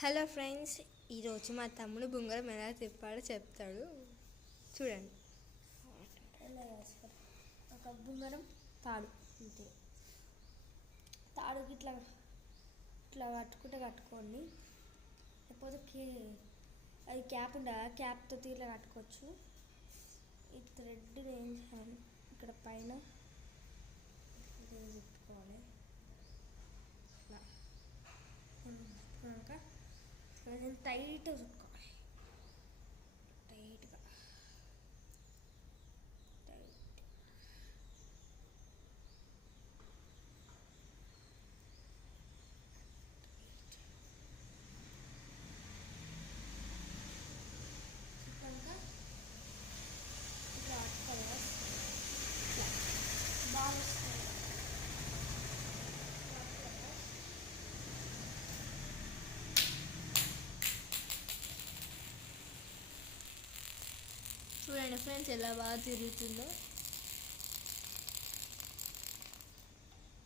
Hello friends, ఈరోజు మా తమ్ముడు బుంగరం ఎలా తిప్పాడో చెప్తాడు, చూడండి. ఎలా వేస్తారు? ఒక బుంగరం తాడు అంతే. తాడుకి ఇట్లా ఇట్లా కట్టుకోండి. లేకపోతే అది క్యాప్ ఉండే క్యాప్తో ఇట్లా కట్టుకోవచ్చు. ఈ థ్రెడ్ ఏం చేయాలి, ఇక్కడ పైన తిప్పుకోవాలి. ఇట్లా కనుక టైట్గా చుట్టుకోవాలి. టైట్గా కనుక ఇట్లా పట్టుకోవాలి. బాగా వస్తుంది. చూడండి ఫ్రెండ్స్, ఎలా బాగా తిరుగుతుందో.